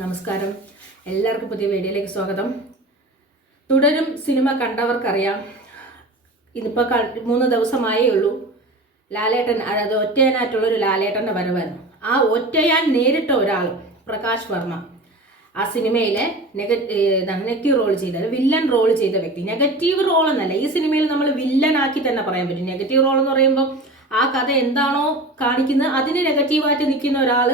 നമസ്കാരം, എല്ലാവർക്കും പുതിയ വീഡിയോയിലേക്ക് സ്വാഗതം. തുടരും സിനിമ കണ്ടവർക്കറിയാം, ഇതിപ്പോൾ 3 ദിവസമായേ ഉള്ളൂ ലാലേട്ടൻ, അതായത് ഒറ്റയാനായിട്ടുള്ളൊരു ലാലേട്ടൻ്റെ വരവാണ്. ആ ഒറ്റയാൻ നേരിട്ട ഒരാൾ പ്രകാശ് വർമ്മ ആ സിനിമയിലെ നെഗറ്റീവ് റോൾ ചെയ്ത, വില്ലൻ റോൾ ചെയ്ത വ്യക്തി. നെഗറ്റീവ് റോൾ എന്നല്ല, ഈ സിനിമയിൽ നമ്മൾ വില്ലനാക്കി തന്നെ പറയാൻ പറ്റും. നെഗറ്റീവ് റോൾ എന്ന് പറയുമ്പോൾ ആ കഥ എന്താണോ കാണിക്കുന്നത് അതിന് നെഗറ്റീവായിട്ട് നിൽക്കുന്ന ഒരാൾ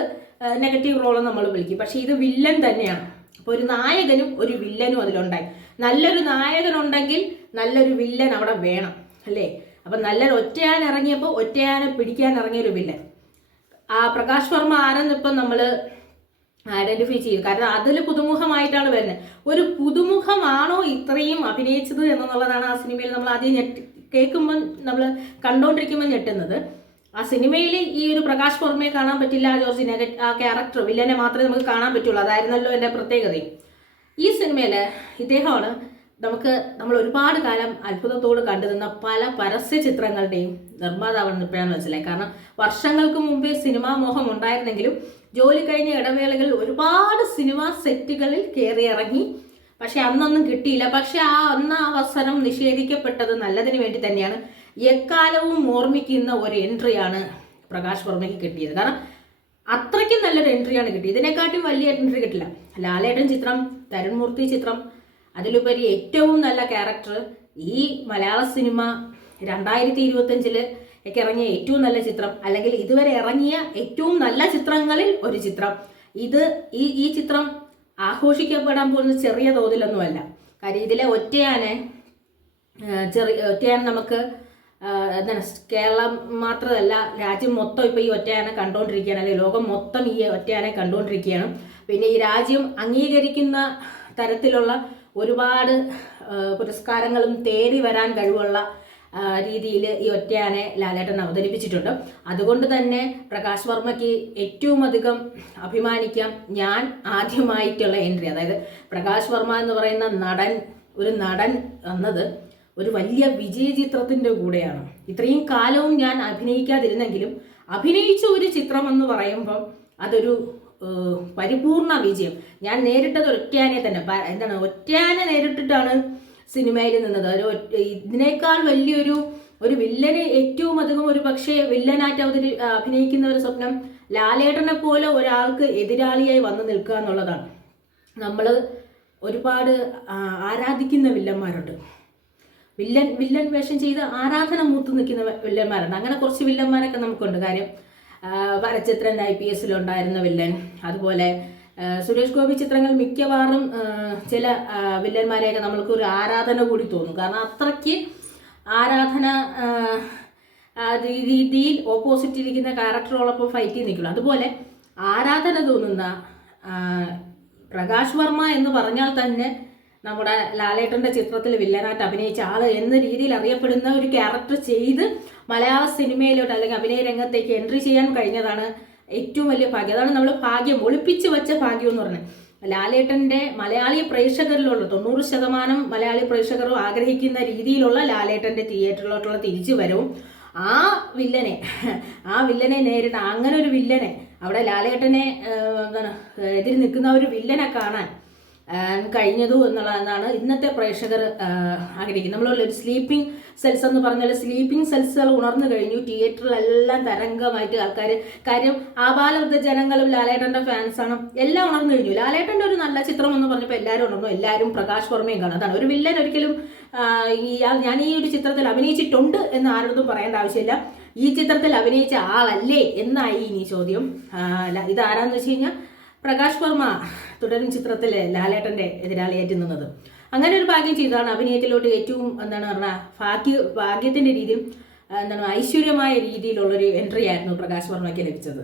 നെഗറ്റീവ് റോൾ നമ്മൾ വിളിക്കും. പക്ഷെ ഇത് വില്ലൻ തന്നെയാണ്. അപ്പോൾ ഒരു നായകനും ഒരു വില്ലനും അതിലുണ്ടായി. നല്ലൊരു നായകനുണ്ടെങ്കിൽ നല്ലൊരു വില്ലൻ അവിടെ വേണം, അല്ലേ? അപ്പം നല്ലൊരു ഒറ്റയാൻ ഇറങ്ങിയപ്പോൾ ഒറ്റയാനെ പിടിക്കാൻ ഇറങ്ങിയൊരു വില്ലൻ. ആ പ്രകാശ് വർമ്മ ആരെന്ന് ഇപ്പം നമ്മൾ ഐഡന്റിഫൈ ചെയ്യും. കാരണം അതിൽ പുതുമുഖമായിട്ടാണ് വരുന്നത്. ഒരു പുതുമുഖമാണോ ഇത്രയും അഭിനയിച്ചത് എന്നുള്ളതാണ് ആ സിനിമയിൽ നമ്മൾ ആദ്യം കേൾക്കുമ്പോൾ നമ്മൾ കണ്ടുകൊണ്ടിരിക്കുമ്പോൾ ഞെട്ടുന്നത്. ആ സിനിമയിൽ ഈ ഒരു പ്രകാശ് വർമ്മയെ കാണാൻ പറ്റില്ല, ജോർജിനെ, ആ ക്യാരക്ടർ വില്ലനെ മാത്രമേ നമുക്ക് കാണാൻ പറ്റുള്ളൂ. അതായിരുന്നല്ലോ എൻ്റെ പ്രത്യേകതയും. ഈ സിനിമയിൽ ഇദ്ദേഹമാണ് നമ്മൾ ഒരുപാട് കാലം അത്ഭുതത്തോട് കണ്ടു നിന്ന പല പരസ്യ ചിത്രങ്ങളുടെയും നിർമ്മാതാവെന്ന് ഇപ്പോഴാണ് മനസ്സിലായി. കാരണം വർഷങ്ങൾക്ക് മുമ്പേ സിനിമാ മോഹം ഉണ്ടായിരുന്നെങ്കിലും ജോലി കഴിഞ്ഞ ഇടവേളകളിൽ ഒരുപാട് സിനിമാ സെറ്റുകളിൽ കയറി ഇറങ്ങി. പക്ഷെ അന്നൊന്നും കിട്ടിയില്ല. പക്ഷെ അന്ന് ആ അവസരം നിഷേധിക്കപ്പെട്ടത് നല്ലതിന് വേണ്ടി തന്നെയാണ്. എക്കാലവും ഓർമ്മിക്കുന്ന ഒരു എൻട്രിയാണ് പ്രകാശ് വർമ്മയ്ക്ക് കിട്ടിയത്. കാരണം അത്രയ്ക്കും നല്ലൊരു എൻട്രിയാണ് കിട്ടിയത്. ഇതിനെക്കാട്ടും വലിയ എൻട്രി കിട്ടില്ല. ലാലേട്ടൻ ചിത്രം, തരുൺ മൂർത്തി ചിത്രം, അതിലുപരി ഏറ്റവും നല്ല ക്യാരക്ടർ, ഈ മലയാള സിനിമ 2025 ഒക്കെ ഇറങ്ങിയ ഏറ്റവും നല്ല ചിത്രം, അല്ലെങ്കിൽ ഇതുവരെ ഇറങ്ങിയ ഏറ്റവും നല്ല ചിത്രങ്ങളിൽ ഒരു ചിത്രം. ഈ ചിത്രം ആഘോഷിക്കപ്പെടാൻ പോകുന്നത് ചെറിയ തോതിലൊന്നുമല്ല. കാര്യം ഇതിലെ ഒറ്റയാൻ നമുക്ക് എന്താണ്, കേരളം മാത്രമല്ല രാജ്യം മൊത്തം ഇപ്പോൾ ഈ ഒറ്റയാനെ കണ്ടുകൊണ്ടിരിക്കുകയാണ്, അല്ലെങ്കിൽ ലോകം മൊത്തം ഈ ഒറ്റയാനെ കണ്ടുകൊണ്ടിരിക്കുകയാണ്. പിന്നെ ഈ രാജ്യം അംഗീകരിക്കുന്ന തരത്തിലുള്ള ഒരുപാട് പുരസ്കാരങ്ങളും തേടി വരാൻ കഴിവുള്ള രീതിയിൽ ഈ ഒറ്റയാനെ ലാലേട്ടൻ അവതരിപ്പിച്ചിട്ടുണ്ട്. അതുകൊണ്ട് തന്നെ പ്രകാശ് വർമ്മയ്ക്ക് ഏറ്റവും അധികം അഭിമാനിക്കാം. ഞാൻ ആദ്യമായിട്ടുള്ള എൻട്രി, അതായത് പ്രകാശ് വർമ്മ എന്ന് പറയുന്ന ഒരു നടൻ വന്നത് ഒരു വലിയ വിജയ ചിത്രത്തിൻ്റെ കൂടെയാണ്. ഇത്രയും കാലവും ഞാൻ അഭിനയിക്കാതിരുന്നെങ്കിലും അഭിനയിച്ച ഒരു ചിത്രം എന്ന് പറയുമ്പം അതൊരു പരിപൂർണ വിജയം. ഞാൻ നേരിട്ടത് ഒറ്റയാനെ തന്നെ, ഒറ്റയാനെ നേരിട്ടിട്ടാണ് സിനിമയിൽ നിന്നത്. ഇതിനേക്കാൾ വലിയൊരു വില്ലന് ഏറ്റവും അധികം ഒരു പക്ഷേ വില്ലനായിട്ട് അഭിനയിക്കുന്ന ഒരു സ്വപ്നം ലാലേട്ടനെ പോലെ ഒരാൾക്ക് എതിരാളിയായി വന്നു നിൽക്കുക എന്നുള്ളതാണ്. നമ്മൾ ഒരുപാട് ആരാധിക്കുന്ന വില്ലന്മാരുണ്ട്. വില്ലൻ വേഷം ചെയ്ത് ആരാധന മൂത്ത് നിൽക്കുന്ന വില്ലന്മാരുണ്ട്. അങ്ങനെ കുറച്ച് വില്ലന്മാരൊക്കെ നമുക്കുണ്ട്. കാര്യം ഭരചിത്രൻ IPS ഉണ്ടായിരുന്ന വില്ലൻ, അതുപോലെ സുരേഷ് ഗോപി ചിത്രങ്ങൾ മിക്കവാറും ചില വില്ലന്മാരെയൊക്കെ നമ്മൾക്ക് ഒരു ആരാധന കൂടി തോന്നും. കാരണം അത്രയ്ക്ക് ആരാധന രീതിയിൽ ഓപ്പോസിറ്റ് ഇരിക്കുന്ന ക്യാരക്ടറുകളൊപ്പം ഫൈറ്റ് ചെയ്ത് നിൽക്കുള്ളൂ. അതുപോലെ ആരാധന തോന്നുന്ന പ്രകാശ് വർമ്മ എന്ന് പറഞ്ഞാൽ തന്നെ നമ്മുടെ ലാലേട്ടൻ്റെ ചിത്രത്തിൽ വില്ലനായിട്ട് അഭിനയിച്ച ആള് എന്ന രീതിയിൽ അറിയപ്പെടുന്ന ഒരു ക്യാരക്ടർ ചെയ്ത് മലയാള സിനിമയിലോട്ട് അല്ലെങ്കിൽ അഭിനയ രംഗത്തേക്ക് എൻട്രി ചെയ്യാൻ കഴിഞ്ഞതാണ് ഏറ്റവും വലിയ ഭാഗ്യം. അതാണ് നമ്മൾ ഭാഗ്യം, ഒളിപ്പിച്ച് വെച്ച ഭാഗ്യം എന്ന് പറഞ്ഞത്. ലാലേട്ടൻ്റെ മലയാളി പ്രേക്ഷകരിലുള്ള 90% മലയാളി പ്രേക്ഷകരും ആഗ്രഹിക്കുന്ന രീതിയിലുള്ള ലാലേട്ടൻ്റെ തിയേറ്ററിലോട്ടുള്ള തിരിച്ചു വരവും ആ വില്ലനെ നേരിട്ട അങ്ങനെ ഒരു വില്ലനെ, അവിടെ ലാലേട്ടനെ എതിര് നിൽക്കുന്ന ഒരു വില്ലനെ കാണാൻ കഴിഞ്ഞതു എന്നുള്ളതാണ് ഇന്നത്തെ പ്രേക്ഷകർ ആഗ്രഹിക്കുന്നത്. നമ്മളൊരു സ്ലീപ്പിംഗ് സെൽസ് എന്ന് പറഞ്ഞാൽ സ്ലീപ്പിംഗ് സെൽസുകൾ ഉണർന്നു കഴിഞ്ഞു. തിയേറ്ററിലെല്ലാം തരംഗമായിട്ട് ആൾക്കാർ, കാര്യം ആബാലവൃദ്ധ ജനങ്ങളും ലാലേട്ടൻ്റെ ഫാൻസാണ്, എല്ലാം ഉണർന്നു കഴിഞ്ഞു. ലാലേട്ടൻ്റെ ഒരു നല്ല ചിത്രം എന്ന് പറഞ്ഞപ്പോൾ എല്ലാവരും ഉണർന്നു, എല്ലാവരും പ്രകാശ് വർമ്മയും കാണും. അതാണ് ഒരു വില്ലൻ ഒരിക്കലും ഞാൻ ഈ ഒരു ചിത്രത്തിൽ അഭിനയിച്ചിട്ടുണ്ട് എന്ന് ആരോടും പറയേണ്ട ആവശ്യമില്ല. ഈ ചിത്രത്തിൽ അഭിനയിച്ച ആളല്ലേ എന്നായി ഇനി ചോദ്യം. ഇതാരാന്ന് വെച്ച് കഴിഞ്ഞാൽ പ്രകാശ് വർമ്മ തുടരും ചിത്രത്തിൽ ലാലേട്ടൻ്റെ എതിരാളിയായിട്ട് നിന്നത്. അങ്ങനെ ഒരു ഭാഗ്യം ചെയ്തതാണ് അഭിനയത്തിലോട്ട് ഏറ്റവും ഭാഗ്യത്തിൻ്റെ രീതിയും ഐശ്വര്യമായ രീതിയിലുള്ളൊരു എൻട്രി ആയിരുന്നു പ്രകാശ് വർമ്മയ്ക്ക് ലഭിച്ചത്.